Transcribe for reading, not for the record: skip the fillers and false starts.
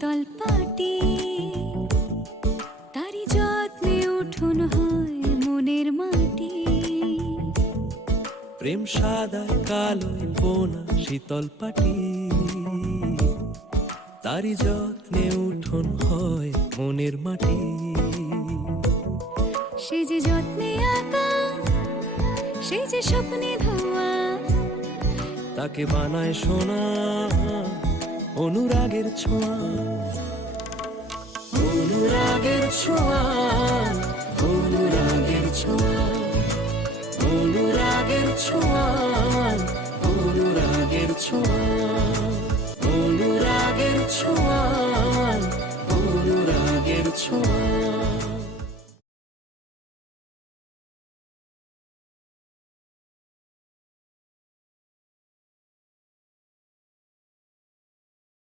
শীতল পাটি, তারি যত্নে উঠোন হয় মনের মাটি। প্রেম সাদায় কালোয় বোনা শীতল পাটি, তারি যত্নে উঠোন হয় মনের মাটি। সে যে যত্নে আঁকা, সে যে স্বপ্নে ধোয়া, তাকে বানায় সোনা অনুরাগের ছোঁয়া। অনুরাগের ছোঁয়া, অনুরাগের ছোঁয়া, অনুরাগের ছোঁয়া, অনুরাগের ছোঁয়া, অনুরাগের ছোঁয়া, অনুরাগের ছোঁয়া।